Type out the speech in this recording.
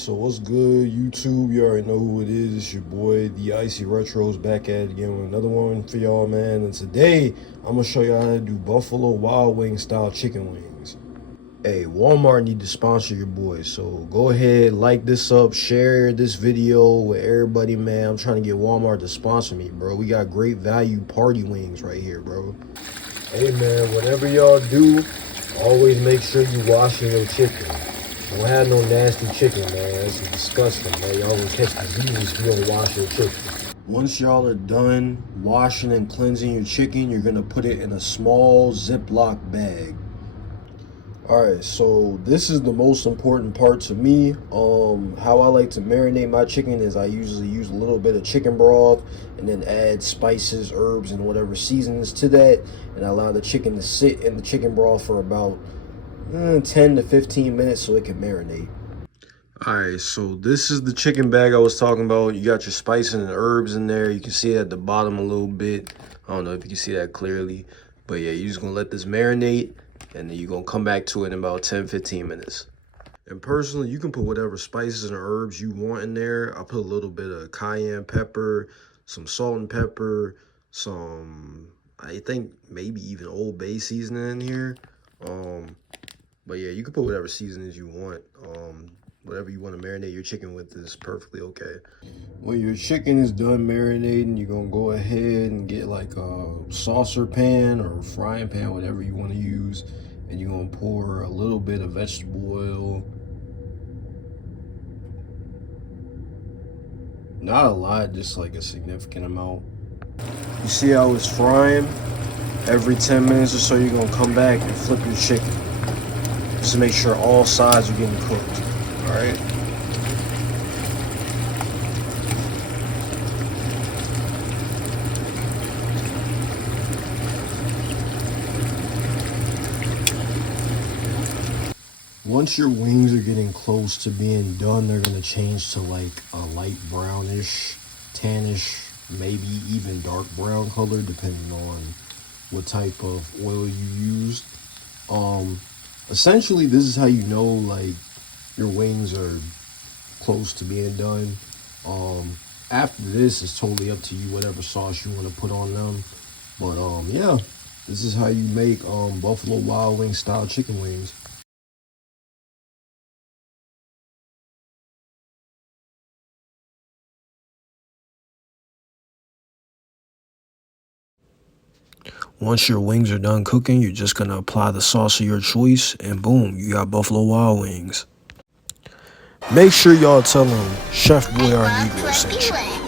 So what's good, YouTube? You already know who it is. It's your boy, the Icy Retros, back at it again with another one for y'all, man. And today, I'm gonna show y'all how to do Buffalo Wild Wing style chicken wings. Hey, Walmart need to sponsor your boy, so go ahead, like this up, share this video with everybody, man. I'm trying to get Walmart to sponsor me, bro. We got great value party wings right here, bro. Hey, man, whatever y'all do, always make sure you washing your chicken. Don't have no nasty chicken, man. This is disgusting, man. Y'all gonna catch diseases if you don't wash your chicken. Once y'all are done washing and cleansing your chicken, you're gonna put it in a small Ziploc bag. Alright, so this is the most important part to me. How I like to marinate my chicken is I usually use a little bit of chicken broth and then add spices, herbs, and whatever seasonings to that, and I allow the chicken to sit in the chicken broth for about 10 to 15 minutes so it can marinate. Alright, so this is the chicken bag I was talking about. You got your spices and herbs in there. You can see it at the bottom a little bit. I don't know if you can see that clearly. But yeah, you're just going to let this marinate. And then you're going to come back to it in about 10-15 minutes. And personally, you can put whatever spices and herbs you want in there. I put a little bit of cayenne pepper, some salt and pepper, some, I think maybe even Old Bay seasoning in here. But yeah, you can put whatever seasonings you want. Whatever you want to marinate your chicken with is perfectly okay. When your chicken is done marinating, you're going to go ahead and get like a saucer pan or a frying pan, whatever you want to use. And you're going to pour a little bit of vegetable oil. Not a lot, just like a significant amount. You see how it's frying? Every 10 minutes or so, you're going to come back and flip your chicken. Just to make sure all sides are getting cooked. All right. Once your wings are getting close to being done, they're going to change to like a light brownish, tannish, maybe even dark brown color, depending on what type of oil you used. Essentially, this is how you know like your wings are close to being done. After this, it's totally up to you, whatever sauce you want to put on them. But yeah, this is how you make Buffalo Wild Wing style chicken wings. Once your wings are done cooking, you're just gonna apply the sauce of your choice, and boom, you got Buffalo Wild Wings. Make sure y'all tell them Chef Boyardnegro sent you.